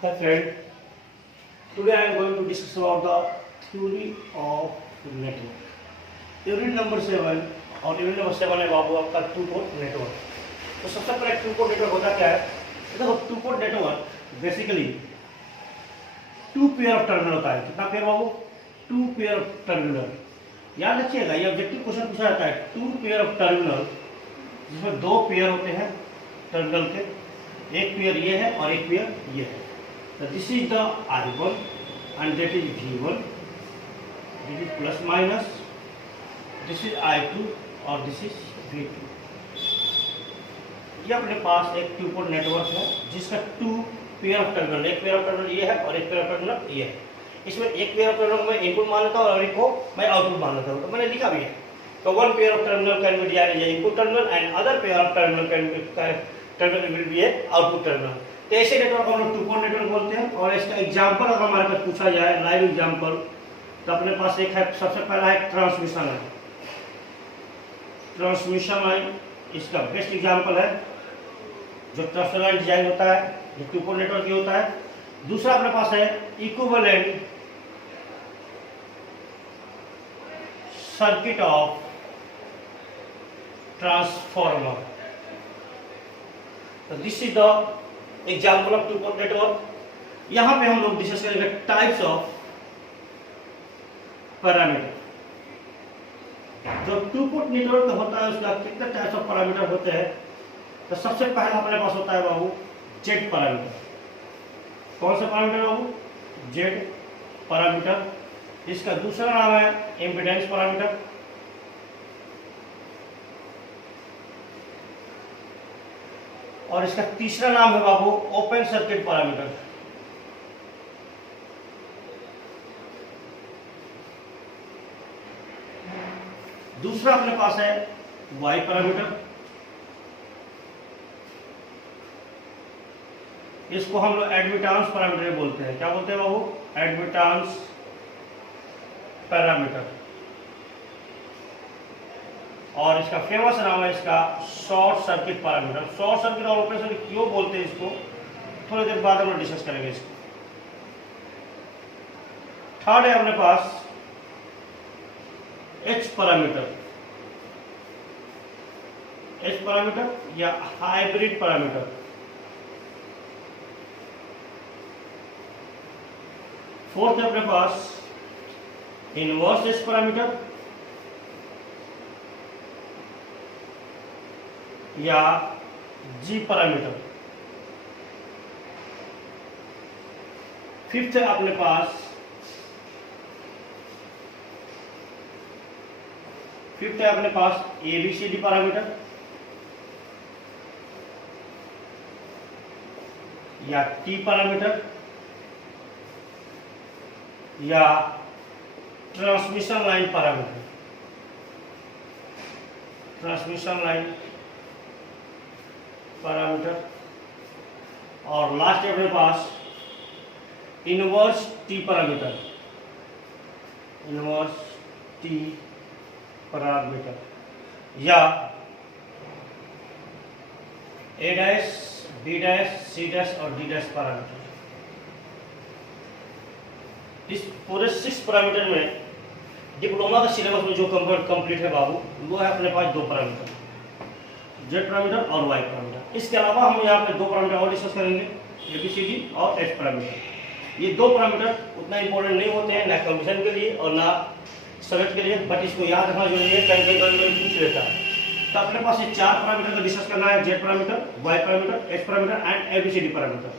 Hi friend, today I am going to discuss about the theory of network. Unit number 7 और unit number 7 है बाबू आपका to port network. तो सबसे पहले to port network होता क्या है? देखो two port network basically two pair of terminal होता है। कितना पेयर बाबू? Two pair of terminal. याद रखिएगा ये ऑब्जेक्टिव क्वेश्चन पूछा जाता है, टू पेयर ऑफ टर्मिनल जिसमें दो पेयर होते हैं टर्मिनल के, एक पेयर ये है और एक पेयर ये है। This is the I1 and that is V1. This is plus minus. This is I2 और this is V2. ये अपने पास एक टू पोर्ट नेटवर्क है जिसका टू पेयर ऑफ टर्मिनल, एक पेयर ऑफ टर्मिनल ये है और एक पेयर ऑफ टर्मिनल ये है। इसमें एक पेयर ऑफ टर्मिनल मैं इनपुट मान लेता हूँ और एक को मैं आउटपुट मान लेता हूँ, तो मैंने लिखा भी है। तो one pair of terminal can be divided as input terminal and other pair of terminal will be a output terminal. तो ऐसे नेटवर्क हम लोग टू पोर्ट नेटवर्क बोलते हैं। और इसका एग्जांपल अगर हमारे पास पूछा जाए लाइव एग्जांपल, तो अपने पास एक है, सबसे पहला है ट्रांसमिशन लाइन। ट्रांसमिशन लाइन इसका बेस्ट एग्जांपल है। जो ट्रांसमिशन लाइन डिजाइन होता है जो टू पोर्ट नेटवर्क ही होता है। दूसरा अपने पास है इक्विवेलेंट सर्किट ऑफ ट्रांसफॉर्मर। तो this is the example of two port network. यहां पे हम लोग डिस्कस करेंगे टाइप्स ऑफ पैरामीटर। जो टू पोर्ट नेटवर्क होता है उसका कितने टाइप्स ऑफ पैरामीटर होते हैं? तो सबसे पहला अपने पास होता है बाबू जेड पैरामीटर। कौन सा पैरामीटर बाबू? Z parameter. इसका दूसरा नाम है इम्पीडेंस पैरामीटर। और इसका तीसरा नाम है बाबू ओपन सर्किट पैरामीटर। दूसरा अपने पास है वाई पैरामीटर। इसको हम लोग एडमिटेंस पैरामीटर बोलते हैं। क्या बोलते हैं बाबू? Admittance parameter. और इसका फेमस नाम है इसका short circuit parameter. Short circuit और ओपन सर्किट क्यों बोलते हैं इसको, थोड़ी देर बाद हम लोग डिस्कस करेंगे इसको। थर्ड है अपने पास एच पैरामीटर। एच पैरामीटर या हाइब्रिड पैरामीटर। फोर्थ है अपने पास इनवर्स एच पैरामीटर या जी पैरामीटर। फिफ्थ है अपने पास एबीसीडी पैरामीटर या टी पैरामीटर या transmission line parameter. Transmission line parameter. और लास्ट है अपने पास inverse T parameter. Inverse T parameter या A dash, B dash, C dash और डी डैश पैरामीटर। इस पूरे 6 पैरामीटर में डिप्लोमा का सिलेबस में जो कंप्लीट है बाबू, वो है अपने पास दो पैरामीटर, जेड पैरामीटर और वाई पैरामीटर। इसके अलावा हम यहाँ पे दो पैरामीटर और डिस्कस करेंगे, एबीसीडी और एच पैरामीटर। ये दो पैरामीटर उतना इंपॉर्टेंट नहीं होते हैं, ना कंपटीशन के लिए और ना सब्जेक्ट के लिए, बट इसको याद रखना जरूरी है, कहीं पूछ लेता है। तो अपने पास ये 4 पैरामीटर का डिस्कस करना है, Z parameter, Y parameter, H parameter and ABCD parameter.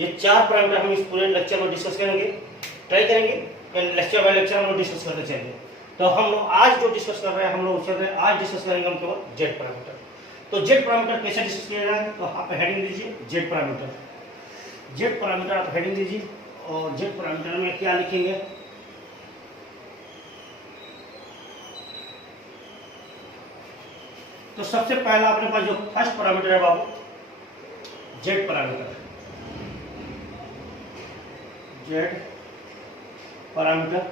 ये 4 पैरामीटर हम इस पूरे लेक्चर में डिस्कस करेंगे, ट्राई करेंगे लेक्चर बाय लेक्चर हम लोग डिस्कस करते चलेंगे। तो हम लोग आज जो डिस्कस कर रहे हैं, हम लोग चल रहे हैं आज डिस्कस करेंगे हम केवल जेड पैरामीटर। तो जेड पैरामीटर कैसे डिस्कस किया जाएगा? तो आप हेडिंग दीजिए जेड पैरामीटर। जेड पैरामीटर आप हेडिंग दीजिए और जेड पैरामीटर में क्या लिखेंगे? तो सबसे पहला अपने पास जो फर्स्ट पैरामीटर है बाबू जेड पैरामीटर। जेड पैरामीटर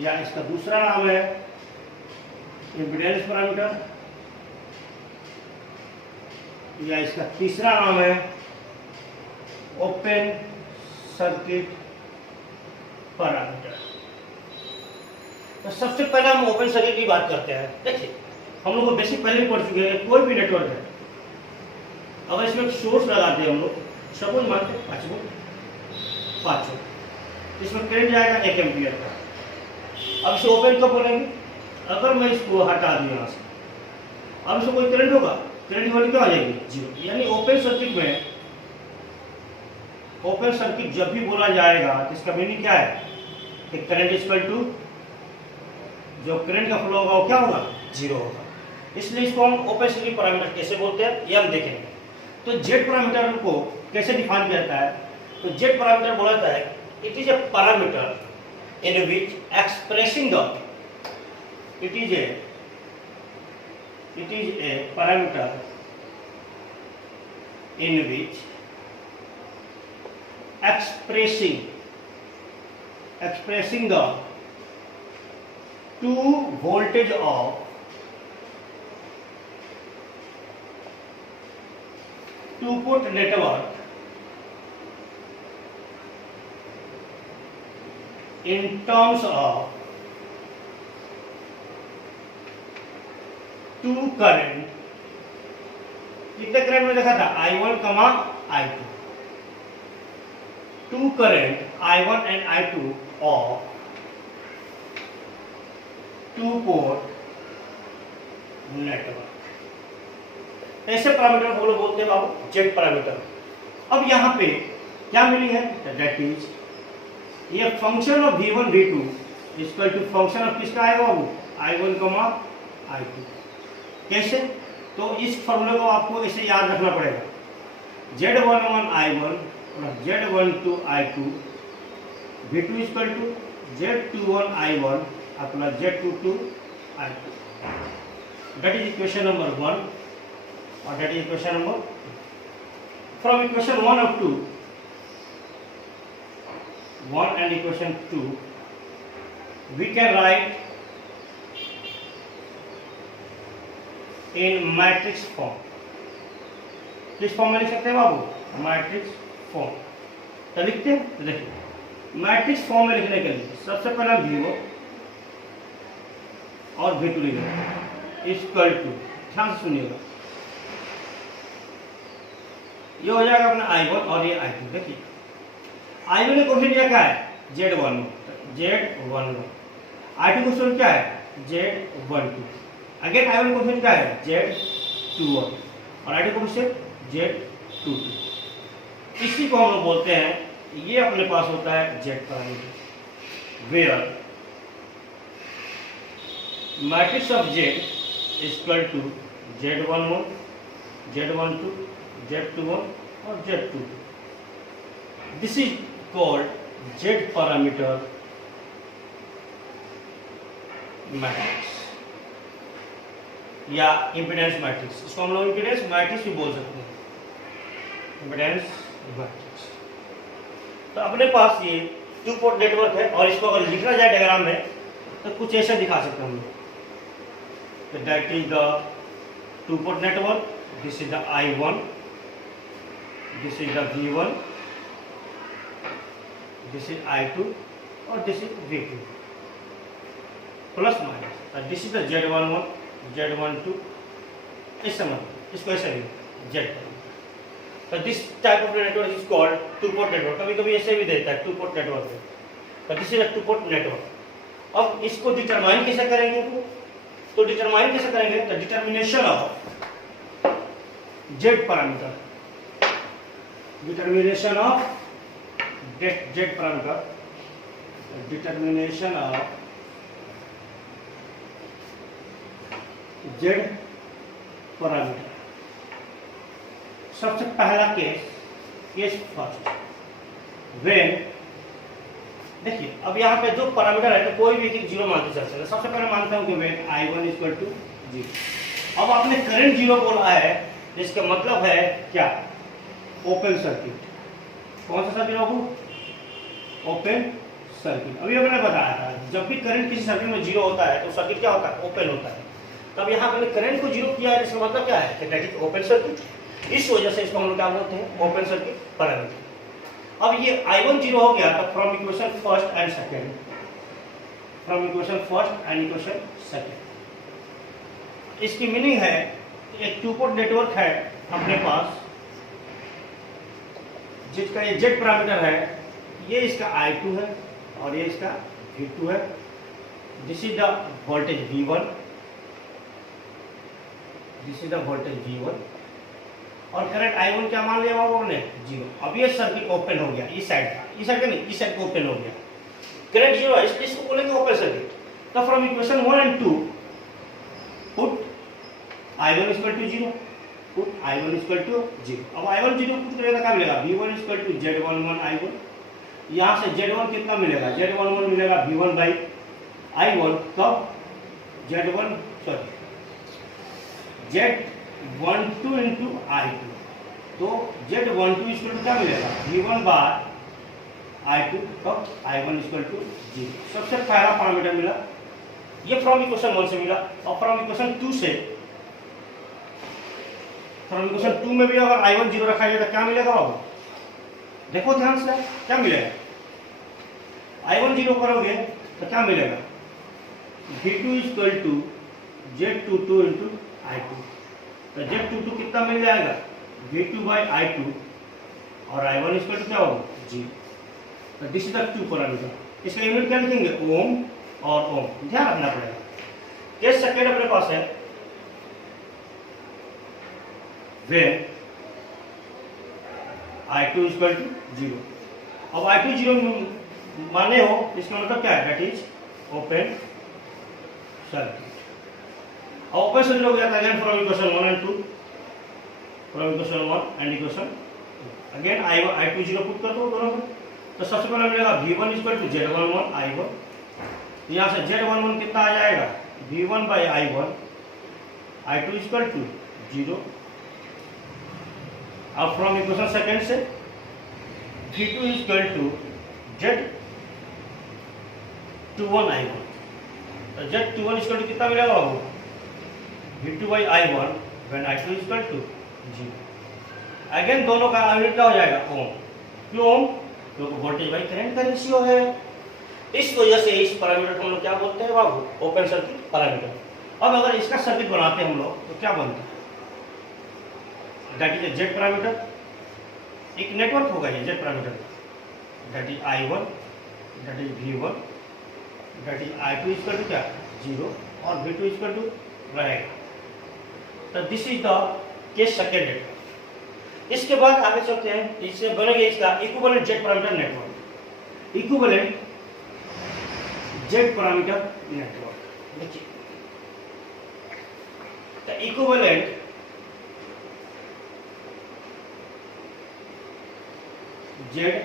या इसका दूसरा नाम है इम्पीडेंस पैरामीटर या इसका तीसरा नाम है ओपन सर्किट पैरामीटर। तो सबसे पहले हम ओपन सर्किट की बात करते हैं। देखिए हम लोग को बेसिक पहले ही पढ़ चुके हैं, कोई भी नेटवर्क है अगर इसमें एक सोर्स लगाते हैं हम लोग, सपोज मानते हैं 5 वोल्ट, इसमें करंट जाएगा 1 एम्पियर का। अब इसे ओपन कब बोलेंगे? अगर मैं इसको हटा दूं यहाँ से, अब इसमें कोई करंट होगा, करंट की वैल्यू क्या आ जाएगी? 0। यानी ओपन सर्किट में, ओपन सर्किट जब भी बोला जाएगा तो इसका मीनिंग क्या है कि करंट इक्वल टू जो करंट का फ्लो होगा वो क्या होगा? 0 होगा। इसलिए इसको हम ओपन सर्किट पैरामीटर कैसे बोलते हैं ये हम देखेंगे। तो जेड पैरामीटर को कैसे डिफाइन किया जाता है? तो जेड पैरामीटर बोला जाता है it is a parameter in which expressing the it is a parameter in which expressing the two voltage of two-port network in terms of two current. कितने करंट में देखा था? I1, I2। Two current I1 and I2 of two port network. ऐसे parameter को बोलते हैं बाबू Z parameter. अब यहाँ पे क्या मीनिंग है? दैट इज ये function of V1 V2 equal to function of किसका आएगा बाबू? I1, I2। कैसे? तो इस फॉर्मूले को आपको इसे याद रखना पड़ेगा। Z11 I1 plus Z12 I2 V2 equal to Z21 I1 plus Z22 I2। That is equation number 1 और that is equation number 2। From equation 1 up to 1 and equation 2 we can write in matrix form. किस form में लिख सकते हैं बाबू? Matrix form. तो लिखते हैं, तो देखिए मैट्रिक्स फॉर्म में लिखने के लिए सबसे पहले V1 और V2 लिखेंगे इक्वल टू, ध्यान से सुनिएगा, ये हो जाएगा अपना I1 और ये I2। देखिए I1 ने क्वेश्चन क्या है? Z11, I2 क्वेश्चन क्या है? Z12। अगेन I1 क्वेश्चन क्या है? Z21 और I2 क्वेश्चन Z22। इसी को हम लोग बोलते हैं, ये अपने पास होता है Z parameter, where matrix of Z equal to Z11, Z12, Z21 और Z22। This is called Z parameter matrix या इम्पीडेंस मैट्रिक्स। इसको हम लोग इम्पीडेंस मैट्रिक्स भी बोल सकते हैं, इम्पीडेंस मैट्रिक्स। तो अपने पास ये टू पोर्ट नेटवर्क है और इसको अगर लिखना जाए डायग्राम में तो कुछ ऐसे दिखा सकते हैं हम लोग। That is the two port network, this is the I1, this is the V1, this is I2 और this is V2 plus minus. This is the Z11, Z12, इस समय इसको ऐसे भी जेड। तो this type of network is called to port network. कभी कभी ऐसे भी देता है टू पोर्ट नेटवर्क में, तो this is a to port network. अब इसको डिटरमाइन कैसे करेंगे? तो डिटरमाइन कैसे करेंगे? तो determination of Z parameter, determination of Z parameter, determination of Z parameter. सबसे पहला केस फर्स्ट, व्हेन देखिए अब यहाँ पे जो पैरामीटर है तो कोई भी एक जीरो मानते चल सकते हैं। सबसे पहले मानता हूँ कि व्हेन I1 इक्वल टू 0। अब आपने करंट जीरो बोला है, इसका मतलब है क्या? Open circuit. कौन सा सर्किट बाबू? Open circuit. अभी मैंने बताया था जब भी करंट किसी सर्किट में जीरो होता है तो सर्किट क्या होता है? ओपन होता है। तब यहाँ मैंने करंट को जीरो किया है, इसका मतलब क्या है? कि दैट इज ओपन सर्किट। इस वजह से इसको हम लोग क्या बोलते हैं? Open circuit parameter. अब ये I1 0 हो गया, तो from equation first and second, from equation first and equation second, इसकी मीनिंग है एक टू पोर्ट नेटवर्क है अपने पास, जिसका ये जेड पैरामीटर है, ये इसका I2 है और ये इसका V2 है। This is the voltage V1, this is the voltage V1 और करंट I1 क्या मान लिया बाबू हमने 0। अब ये सर्किट ओपन हो गया, इस साइड का, इस साइड का नहीं, इस साइड को ओपन हो गया, करंट 0 है, इसलिए इसको बोलेंगे ओपन सर्किट। तो from equation 1 and 2 put I1 equal to 0, put I1 equal to 0। अब I1 0 पुट करेगा क्या मिलेगा, V1 equal to Z11 I1, यहाँ से Z1 कितना मिलेगा, Z11 मिलेगा V1 बाई I1, कब Z1 sorry Z12 into I2, तो Z12 इक्वल टू क्या मिलेगा V1 बार I2, कब I1 इक्वल टू 0। सबसे पहला पैरामीटर मिला, ये फ्रॉम इक्वेशन 1 से मिला। और फ्रॉम इक्वेशन 2 से, फ्रॉम इक्वेशन 2 में भी अगर I1 0 रखा जाए तो क्या मिलेगा बाबू, देखो ध्यान से क्या मिलेगा, I1 0 करोगे तो क्या मिलेगा, V2 equal to Z22 into I2, तो Z22 कितना मिल जाएगा V2 बाई I2 और I1 इक्वल टू क्या होगा 0। तो this is the two parameter. इसका यूनिट क्या लिखेंगे, ओम और ओम, ध्यान रखना पड़ेगा। केस सेकेंड अपने पास है, when I2 इक्वल टू 0। अब I2 0 माने हो, इसका मतलब क्या है, that is open circuit. Open circuit हो गया था again from equation 1 and 2, from equation 1 and equation again I2 0 put कर दो दोनों में। तो सबसे पहले मिलेगा V1 equal to Z11 I1, यहाँ से Z11 कितना आ जाएगा V1 by I1, I2 equal to 0। अब फ्रॉम इक्वेशन सेकेंड से V2 equal to Z21 I1, तो Z21 इक्वल टू कितना मिलेगा बाबू V2 by I1 when I2 equal to 0। Again दोनों का यूनिट क्या हो जाएगा ओम, क्यों ओम, क्योंकि वोल्टेज बाई करंट का रेशियो है। इस वजह से इस पैरामीटर को हम लोग क्या बोलते हैं बाबू, ओपन सर्किट पैरामीटर। अब अगर इसका सर्किट बनाते हैं हम लोग तो क्या बनता है, दैट इज जेड पैरामीटर, एक नेटवर्क होगा ये Z parameter, that is I1, that is V1, that is I2 equal to क्या 0 और V2 इक्वल टू रहेगा। तो this is the case second network. इसके बाद आगे चलते हैं, इससे बनेगा इसका equivalent Z parameter network, equivalent Z parameter network. देखिए the equivalent Z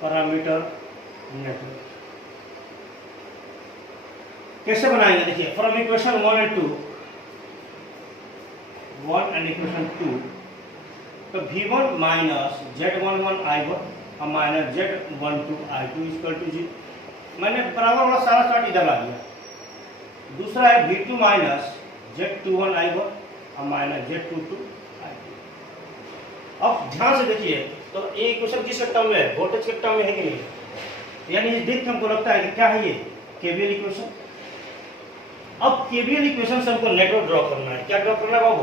parameter network कैसे बनाएंगे, देखिए from equation 1 and 2, 1 and equation 2, तो V1 माइनस Z11 I1 और minus Z12 I2 equal to 0। मैंने बराबर वाला सारा चार्ट इधर ला दिया। दूसरा है V2 माइनस Z21 I1 और माइनस Z22 I2। अब ध्यान से देखिए, तो ये इक्वेशन किस टर्म में है, वोल्टेज के टर्म में है कि नहीं, यानी देख के हमको लगता है कि क्या है ये केवीएल इक्वेशन। अब केवीएल इक्वेशन से हमको नेटवर्क ड्रॉ करना है, क्या ड्रॉ करना है बाबू,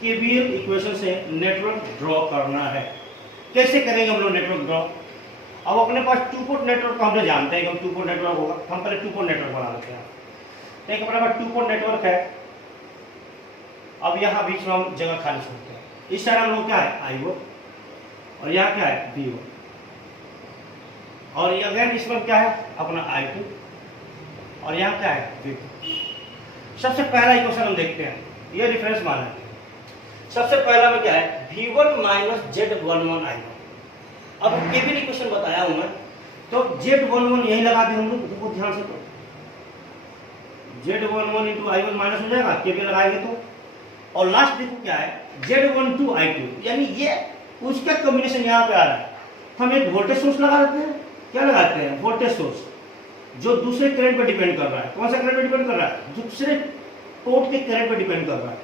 केवीएल इक्वेशन से नेटवर्क ड्रॉ करना है। कैसे करेंगे हम लोग नेटवर्क ड्रॉ, अब अपने पास टू पोर्ट नेटवर्क हमने जानते हैं कि टू पोर्ट नेटवर्क होगा, हम पहले टू पोर्ट नेटवर्क बना लेते हैं। एक अपने पास टू पोर्ट नेटवर्क है, अब यहाँ बीच में हम जगह खाली छोड़ते हैं, इस साइड हम लोग क्या है I1 और यहाँ क्या है V1, और ये अगेन इसमें क्या है अपना I2 और यहाँ क्या है V2। सबसे पहला इक्वेशन हम देखते हैं, ये रेफरेंस माना है। सबसे पहला में क्या है V1 माइनस Z11 I1। अब केवीएल इक्वेशन बताया हूं मैं, तो Z11 यही लगा दें हम लोग, देखो ध्यान से, तो Z11 इंटू I1 माइनस हो जाएगा केवीएल लगाएंगे तो, और लास्ट देखो क्या है Z12 I2, यानी ये उसका कॉम्बिनेशन यहाँ पे आ रहा है। हम एक वोल्टेज सोर्स लगा देते हैं, क्या लगाते हैं वोल्टेज सोर्स, जो दूसरे करंट पर डिपेंड कर रहा है। कौन सा करंट पर डिपेंड कर रहा है, दूसरे पोर्ट के करंट पर डिपेंड कर रहा है।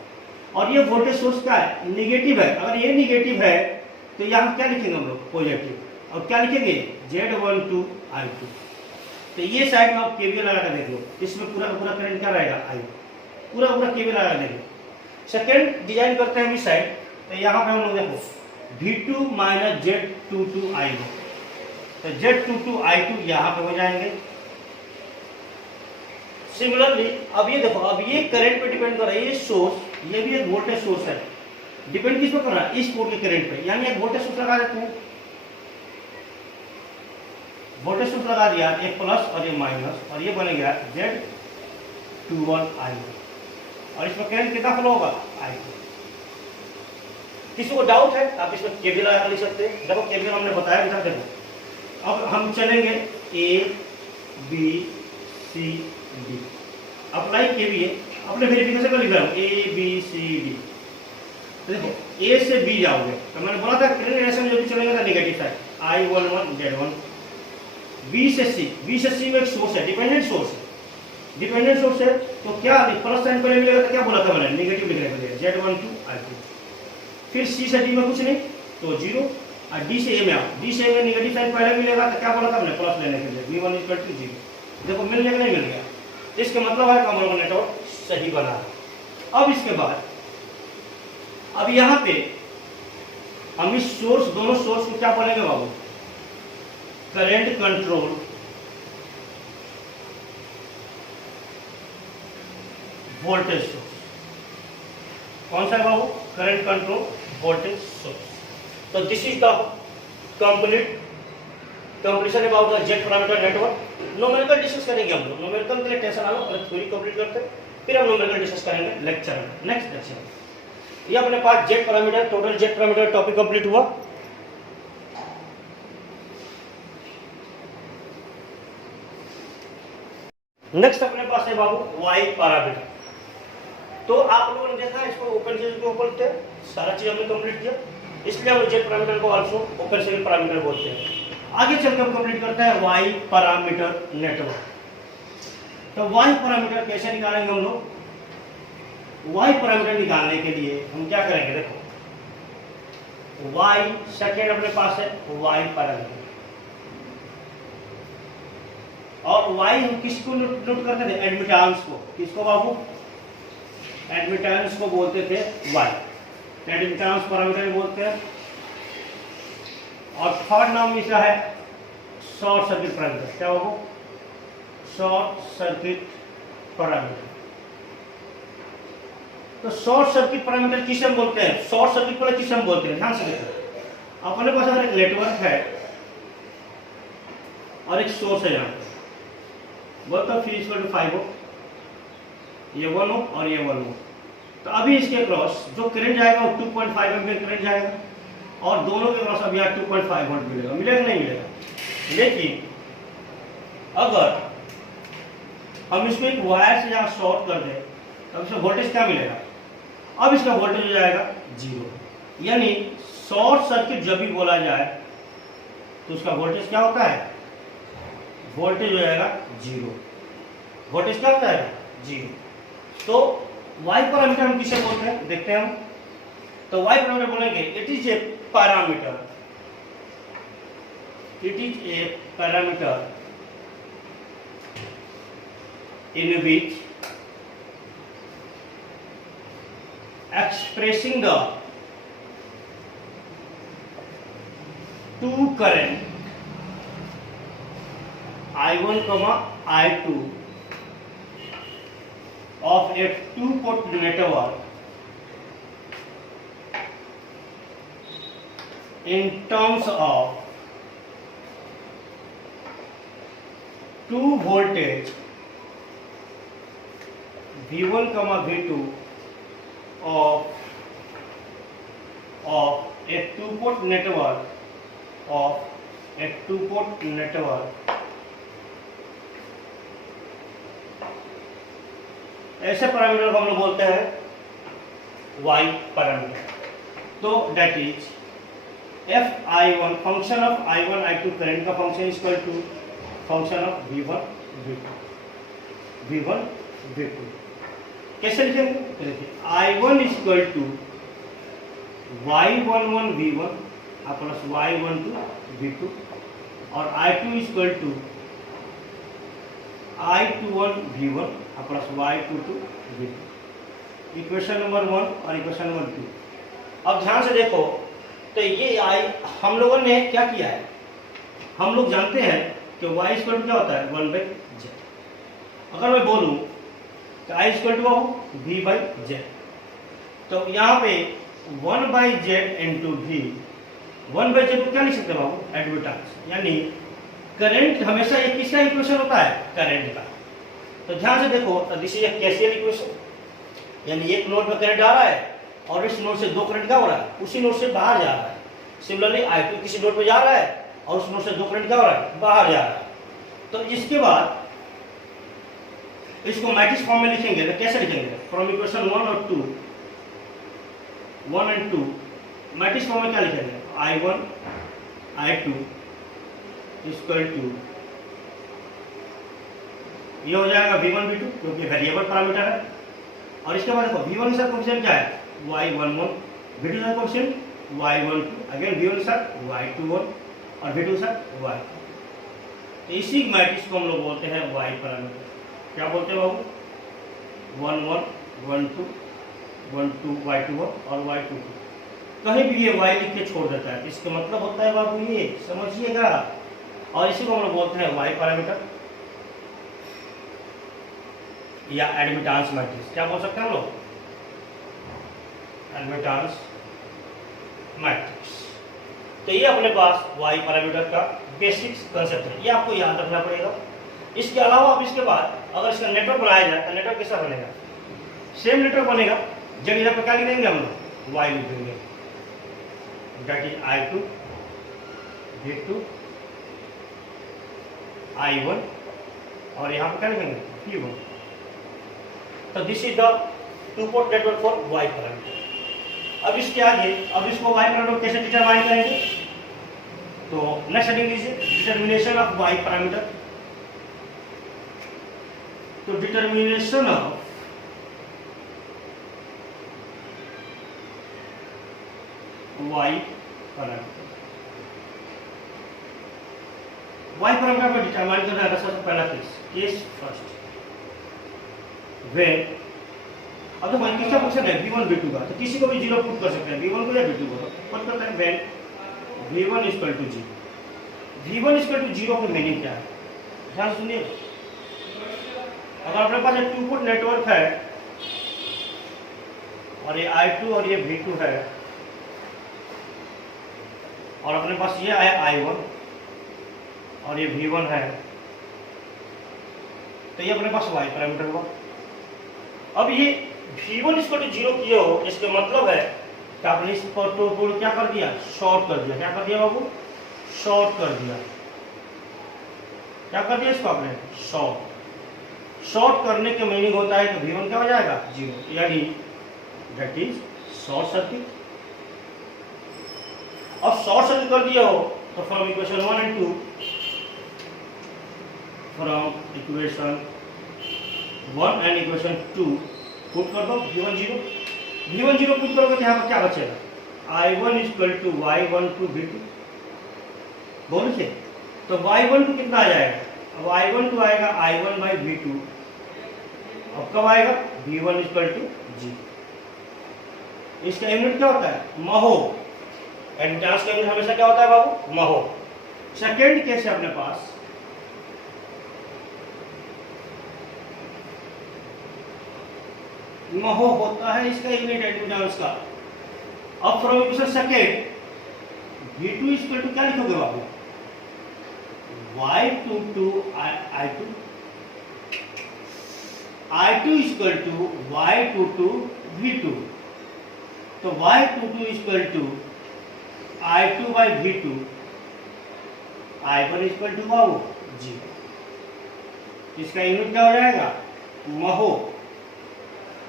और ये वोल्टेज सोर्स क्या है निगेटिव है, अगर ये निगेटिव है तो यहाँ क्या लिखेंगे हम लोग, पॉजिटिव, और क्या लिखेंगे, Z12 I2। तो ये साइड में आप केवीएल लगा कर देख लो, इसमें पूरा पूरा करंट क्या रहेगा, I, पूरा पूरा केवीएल लगा देंगे। सेकेंड डिजाइन करते हैं इस साइड, तो यहाँ पे हम लोग देखो V2 माइनस Z22 I1, तो Z22 I2 यहाँ पे हो जाएंगे। सिमिलरली अब ये देखो, अब ये करंट पे डिपेंड कर रहा है, ये सोर्स, ये भी एक वोल्टेज सोर्स है, डिपेंड किस पे कर रहा है, इस पोल के करंट पे, यानी एक वोल्टेज सोर्स लगा देते हैं, वोल्टेज सोर्स लगा दिया, एक प्लस और ये माइनस, और ये बन गया Z21 I1, और इसमें करंट कितना फ्लो होगा, I2। किसी को डाउट है आप इसमें केवीएल लगा लिख सकते हैं। देखो केवीएल हमने बताया था, देखो अब हम चलेंगे A B C D, apply KVL, अपने वेरिफिकेशन का लिख रहा हूँ A B C D। देखो A से B जाओगे, तो मैंने बोला था करंट डायरेक्शन जो भी चलेगा था negative side, I11 Z1। B से C में एक सोर्स है, डिपेंडेंट सोर्स है, डिपेंडेंट सोर्स है, तो क्या प्लस साइन पहले मिलेगा, तो क्या बोला था मैंने, नेगेटिव लिखने के लिए Z12 I2। फिर C से D में कुछ नहीं तो 0, और D से A में आओ, D से A में नेगेटिव साइन पहले मिलेगा, तो क्या बोला था हमने, प्लस लेने के लिए V1 = 0। देखो मिल गया कि नहीं मिल गया, इसका मतलब है कॉमन नेटवर्क सही बना है। अब इसके बाद अब यहाँ पे हम इस सोर्स, दोनों सोर्स को क्या बोलेंगे बाबू, करंट कंट्रोल वोल्टेज सोर्स। कौन सा है बाबू, करंट कंट्रोल वोल्टेज सोर्स। तो this is the completion about the jet parameter network. Numerical discuss करेंगे हम लोग, न्यूमेरिकल के लिए टेंशन आ लो, पहले थ्योरी कंप्लीट करते हैं, फिर हम न्यूमेरिकल डिस्कस करेंगे लेक्चर में, नेक्स्ट लेक्चर। ये अपने पास Z parameter, total Z parameter topic complete हुआ। नेक्स्ट अपने पास है बाबू वाई पैरामीटर। तो आप लोगों ने देखा इसको ओपन सर्किट को बोलते हैं, सारा चीज हमने कंप्लीट किया, इसलिए हम जेट पैरामीटर को आल्सो ओपन सर्किट पैरामीटर बोलते हैं। आगे चलकर हम कंप्लीट करते हैं वाई पैरामीटर नेटवर्क। तो वाई पैरामीटर कैसे निकालेंगे हम लोग, वाई पैरामीटर निकालने के लिए हम क्या करेंगे, देखो वाई सेकेंड अपने पास है वाई पैरामीटर, और वाई हम किसको नोट करते थे, एडमिटेंस को। किसको बाबू, एडमिटेंस को बोलते थे वाई, एडमिटेंस पैरामीटर बोलते हैं। और थर्ड नाम इसका है शॉर्ट सर्किट पैरामीटर। क्या बाबू, शॉर्ट सर्किट पैरामीटर। तो शॉर्ट सर्किट पैरामीटर किसे हम बोलते हैं, शॉर्ट सर्किट पैरामीटर किसे हम बोलते हैं, ध्यान से देखो। अपने पास अगर एक नेटवर्क है और एक सोर्स है, यहाँ बोलता हूँ फिर इक्वल टू 5 हो, ये 1 हो और ये 1 हो, तो अभी इसके क्रॉस जो करंट जाएगा वो 2.5 एम्पीयर करंट जाएगा, और दोनों के क्रॉस अभी यहाँ 2.5 वोल्ट मिलेगा, मिलेगा नहीं मिलेगा। लेकिन अगर हम इसको एक वायर से यहाँ शॉर्ट कर दें, तब इसका वोल्टेज क्या मिलेगा, अब इसका वोल्टेज हो जाएगा 0। यानी शॉर्ट सर्किट जब भी बोला जाए तो उसका वोल्टेज क्या होता है, वोल्टेज हो जाएगा 0। वोल्टेज क्या होता है, 0। तो वाई पैरामीटर हम किसे बोलते हैं, देखते हैं हम। तो वाई पैरामीटर बोलेंगे it is a parameter, it is a parameter in which expressing the two current I1, I2 of a two-port network in terms of two voltage V1, V2 of a two-port network ऐसे parameter को हम लोग बोलते हैं Y parameter. तो that is FI1 function of I1 I2 current का function equal to function of V1 V2। कैसे लिखेंगे, देखिए I1 equal to Y11 V1 plus y12 v2 और I2 equal to I21 v1 plus y22 v2। Equation number 1 और equation number 2। अब ध्यान से देखो, तो ये हम लोगों ने क्या किया है, हम लोग जानते हैं कि y इक्वल टू क्या होता है 1/z। अगर मैं बोलूं कि I इक्वल टू v/z, तो यहाँ पे 1/z इंटू v, 1/z को क्या लिख सकते हैं बाबू, एडमिटेंस, यानी करंट हमेशा एक किसका इक्वेशन होता है, करंट का। तो ध्यान से देखो, दिस इज ए कैशियल इक्वेशन, यानी एक नोड में करंट आ रहा है और इस नोड से दो करंट क्या हो रहा है, उसी नोड से बाहर जा रहा है। सिमिलरली I2 किसी नोड पे जा रहा है और उस नोड से दो करंट क्या हो रहा है, बाहर जा रहा है। तो इसके बाद इसको मैट्रिक्स फॉर्म में लिखेंगे, तो कैसे लिखेंगे, फ्रॉम इक्वेशन 1 और 2, 1 एंड 2 मैट्रिक्स फॉर्म में क्या लिखेंगे, I1 I2 इक्वल टू, ये हो जाएगा V1 V2 क्योंकि वेरिएबल पैरामीटर है। और इसके बाद देखो V1 के साथ कोएफिशिएंट क्या है, y11, V2 के साथ कोएफिशिएंट y12, अगेन V1 के साथ y21 और V2 के साथ y। तो इसी मैट्रिक्स को हम लोग बोलते हैं y पैरामीटर। क्या बोलते हैं बाबू, 1 1 1 2 1 2 y21 और y22। कहीं भी ये y लिख के छोड़ देता है, इसका मतलब होता है बाबू ये, समझिएगा। और इसी को हम लोग बोलते हैं y पैरामीटर या एडमिटेंस मैट्रिक्स। क्या बोल सकते हैं हम लोग, एडमिटेंस मैट्रिक्स। तो ये अपने पास y पैरामीटर का बेसिक कंसेप्ट है, ये आपको याद रखना पड़ेगा। इसके अलावा अब इसके बाद अगर इसका नेटवर्क बनाया जाए तो नेटवर्क कैसा बनेगा, सेम नेटवर्क बनेगा। जब इधर पर क्या लिख देंगे हम लोग, y लिख देंगे, that is I2 V2 I1 और यहाँ पर क्या लिखेंगे, V1। तो this is the two port network for y parameter. अब इसके आगे, अब इसको y पैरामीटर कैसे डिटरमाइन करेंगे, तो नेक्स्ट हेडिंग लीजिए, डिटर्मिनेशन ऑफ y पैरामीटर। तो determination of y parameter, y parameter को डिटरमाइन करना है सबसे पहला केस फर्स्ट। वेन, अब तो किसका फंक्शन है v1 v2 का, तो किसी को भी जीरो पुट कर सकते हैं, v1 को या v2 को। पुट करते हैं when v1 equal to 0। v1 equal to 0 का मीनिंग क्या है, ध्यान सुनिए। अगर अपने पास एक टू पोर्ट नेटवर्क है और ये I2 और ये V2 है और अपने पास ये है I1 और ये V1 है, तो ये अपने पास y पैरामीटर हुआ। अब ये V1 इसको 0 किए हो, इसका मतलब है कि आपने इस पर क्या कर दिया, शॉर्ट कर दिया। क्या कर दिया बाबू, शॉर्ट कर दिया। क्या कर दिया इसको आपने, शॉर्ट। शॉर्ट करने के मीनिंग होता है कि V1 क्या हो जाएगा, 0, यानी दैट इज शॉर्ट सर्किट। अब शॉर्ट सर्किट कर दिया हो तो from equation 1 and 2, from equation 1 and equation 2 put कर दो V1 0। V1 0 पुट करोगे तो यहाँ पर क्या बचेगा, I1 equal to y12 V2। बोलिए, तो y12 कितना आ जाएगा, अब I12 आएगा I1 बाई V2। अब कब आएगा, V1 इक्वल टू 0। इसका यूनिट क्या होता है, महो। एडमिटेंस का यूनिट हमेशा क्या होता है बाबू, महो। सेकेंड केस है अपने पास, महो होता है इसका यूनिट एडमिटेंस का। अब from equation second V2 equal to क्या लिखोगे बाबू, y22 I2, I2 equal to y22 V2। तो y22 equal to I2 by V2, I1 equal to बाबू 0। इसका यूनिट क्या हो जाएगा, महो।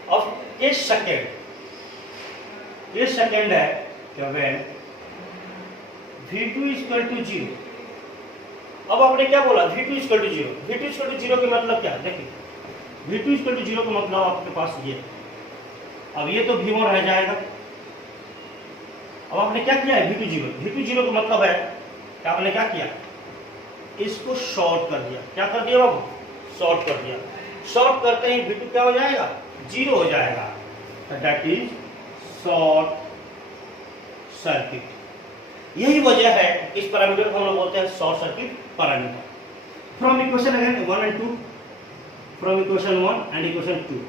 अब ये सेकेंड है क्या, व्हेन V2 इक्वल टू 0। अब आपने क्या बोला, V2 equal to 0। V2 equal to 0 का मतलब क्या है, देखिए V2 इक्वल टू 0 का मतलब आपके पास ये, अब ये तो V1 रह जाएगा अब आपने क्या किया है, V20 का मतलब है कि आपने क्या किया, इसको शॉर्ट कर दिया। क्या कर दिया बाबू, शॉर्ट कर दिया। शॉर्ट करते ही V2 क्या हो जाएगा, 0 हो जाएगा, दैट इज शॉर्ट सर्किट। यही वजह है इस पैरामीटर को हम लोग बोलते हैं short circuit parameter. From equation again 1 and 2, from equation 1 and equation 2।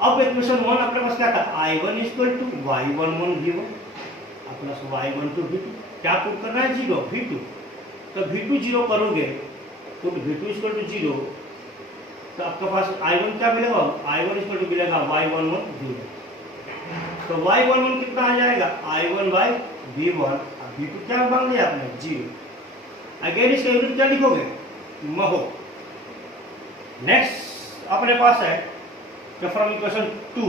अब इक्वेशन 1 अपने पास क्या था, I1 = y11 V1 plus y12 V2। क्या पुट करना है, 0 V2। तो V2 0 करोगे, पुट V2 = 0, तो आपके पास I1 क्या मिलेगा, I1 = मिलेगा y11 V1। तो y11 कितना आ जाएगा, I1/V1। V2 क्या मान लिया आपने, 0। अगेन इसका यूनिट क्या लिखोगे, महो। नेक्स्ट अपने पास है तो फ्रॉम इक्वेशन 2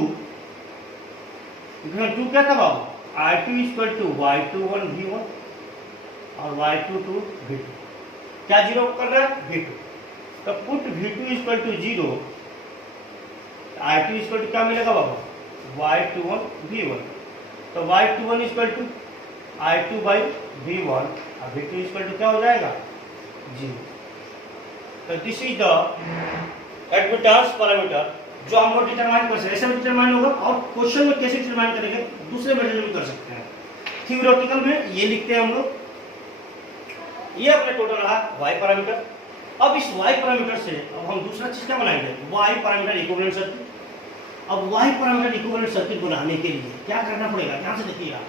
क्या था बाबू, I2 = y21 V1 और y22 V2। क्या 0 कर रहा है, V2। तो पुट V2 = 0, I2 = क्या मिलेगा बाबू, y21 V1। तो y21 = I2/V1 और V2 = क्या हो जाएगा, 0। तो this is the admittance parameter जो हम लोग डिटरमाइन कर सकते हैं। ऐसे भी डिटरमाइन होगा और क्वेश्चन में कैसे डिटरमाइन करेंगे, दूसरे मेथड में भी कर सकते हैं। थ्योरेटिकल में ये लिखते हैं हम लोग, ये अपने टोटल रहा y पैरामीटर। अब इस y पैरामीटर से अब हम दूसरा चीज क्या बनाएंगे, y पैरामीटर इक्विवेलेंट सर्किट। अब y पैरामीटर इक्विवेलेंट सर्किट बनाने के लिए क्या करना पड़ेगा, ध्यान से देखिएगा,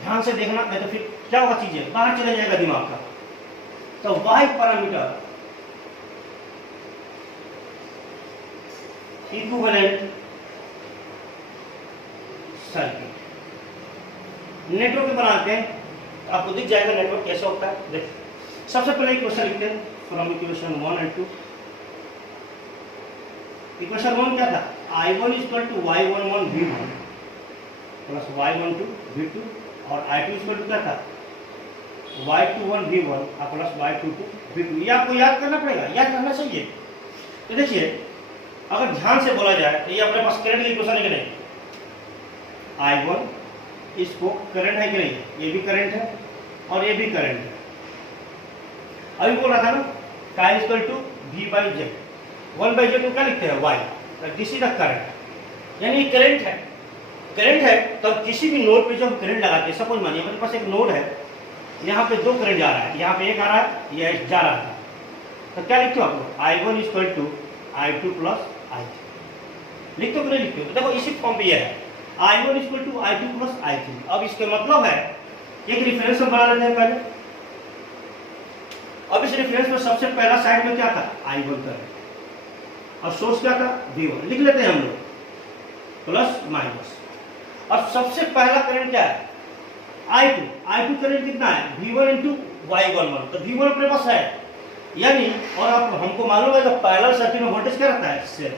ध्यान से देखना, नहीं तो फिर क्या होगा, चीजें बाहर चले जाएगा दिमाग का। तो y parameter equivalent circuit network बनाते हैं, आपको दिख जाएगा नेटवर्क कैसे होता है। देख, सबसे पहले इक्वेशन लिखते हैं फ्रॉम इक्वेशन 1 and 2। इक्वेशन 1 क्या था, I1 = y11 V1 plus y12 V2 और I2 = क्या था, y21 V1 plus y22 V2। ये आपको याद करना पड़ेगा, याद करना चाहिए। तो देखिए अगर ध्यान से बोला जाए तो ये अपने पास करंट की इक्वेशन है कि नहीं, I1 इसको करंट है कि नहीं, ये भी करंट है और ये भी करंट है। अभी बोल रहा था ना, time equal to V/Z, 1/Z को क्या लिखते हैं, Y। This is the current, यानी करंट है। करंट है तब किसी भी नोड पे जब हम करंट लगाते हैं, सपोज मानिए मेरे पास एक नोड है, यहाँ पे 2 करंट जा रहा है, यहाँ पे एक आ रहा है, ये जा रहा था, तो क्या लिखते हो आप लोग, I1 = I2 + I3 लिखते हो कि नहीं लिखते हो। तो देखो इसी फॉर्म पे ये है, I1 = I2 + I3। अब इसके मतलब है एक रेफरेंस हम बना लेते हैं पहले। अब इस रेफरेंस में सबसे पहला साइड में क्या था, I1 करंट और सोर्स क्या था, V1। लिख लेते हैं हम लोग प्लस माइनस। अब सबसे पहला करंट क्या है, I2 करंट कितना है, V1 × y11। तो V1 अपने पास है, यानी और आप हमको मालूम है कि पैरेलल सर्किट में वोल्टेज क्या रहता है, सेम।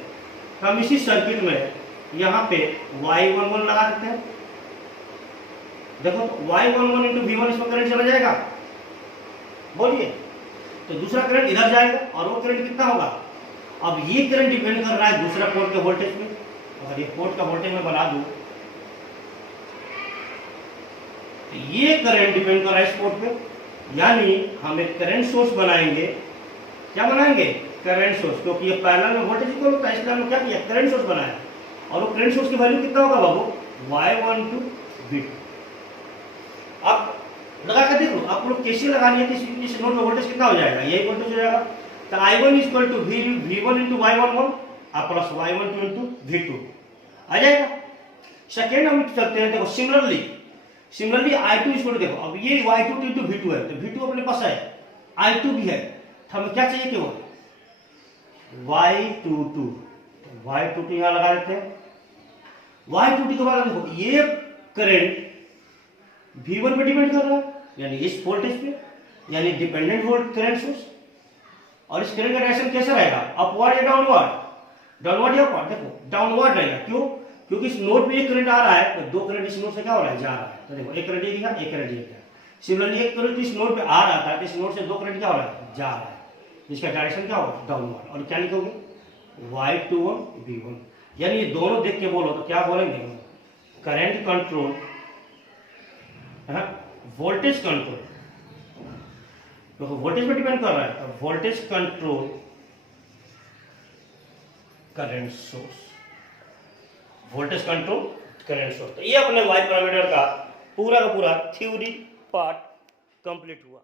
हम इसी सर्किट में यहाँ पे y11 लगा देते हैं। देखो तो y11 × V1 इसमें करंट चला जाएगा, बोलिए। तो दूसरा करंट इधर जाएगा और वो करंट कितना होगा। अब ये करंट डिपेंड कर रहा है दूसरा पोर्ट के वोल्टेज में। अगर ये पोर्ट का वोल्टेज मैं बना दूं तो ये करंट डिपेंड कर रहा है इस पोर्ट पे, यानी हम एक करंट सोर्स बनाएंगे। क्या बनाएंगे, करंट सोर्स, क्योंकि ये पैरेलल में वोल्टेज इक्वल होता है, इसलिए हमने क्या किया, करंट सोर्स बनाया। और वो करंट सोर्स की वैल्यू कितना होगा बाबू, y12 V2। आप लगा कर देख लो, आप लोग कैसे लगानी है, इस नोड में वोल्टेज कितना हो जाएगा, यही वोल्टेज हो जाएगा। तो I1 = V1 × y11 plus y12 × V2 आ जाएगा। सेकेंड हम चलते हैं, देखो सिमिलरली I2 = देखो, अब ये y22 × V2 है, तो V2 अपने पास है, I2 भी है, तो हमें क्या चाहिए, केवल y22 यहाँ लगा देते हैं। y22 के बाद देखो ये करंट V1 पे डिपेंड कर रहा है, यानी इस वोल्टेज पे, यानी डिपेंडेंट वोल्ट करंट सोर्स। और इस करंट का डायरेक्शन कैसा रहेगा, अपवर्ड या डाउनवर्ड, डाउनवर्ड या अपवर्ड। देखो डाउनवर्ड रहेगा, क्यों, क्योंकि इस नोड पे एक करंट आ रहा है, तो 2 करंट इस नोड से क्या हो रहा है, जा रहा है। तो देखो एक करंट ये दिखा, एक करंट ये दिखा। सिमिलरली एक करंट इस नोड पे आ रहा था, तो इस नोड से 2 करंट क्या हो रहा है, जा रहा है, जिसका डायरेक्शन क्या होगा, डाउनवर्ड। और क्या लिखोगे, y21 V1, यानी ये दोनों देख के बोलो तो क्या बोलेंगे, करंट कंट्रोल है वोल्टेज कंट्रोल, देखो वोल्टेज पे डिपेंड कर रहा है, voltage control current source, voltage control current source. तो ये अपने वाई पैरामीटर का पूरा थ्योरी पार्ट कंप्लीट हुआ।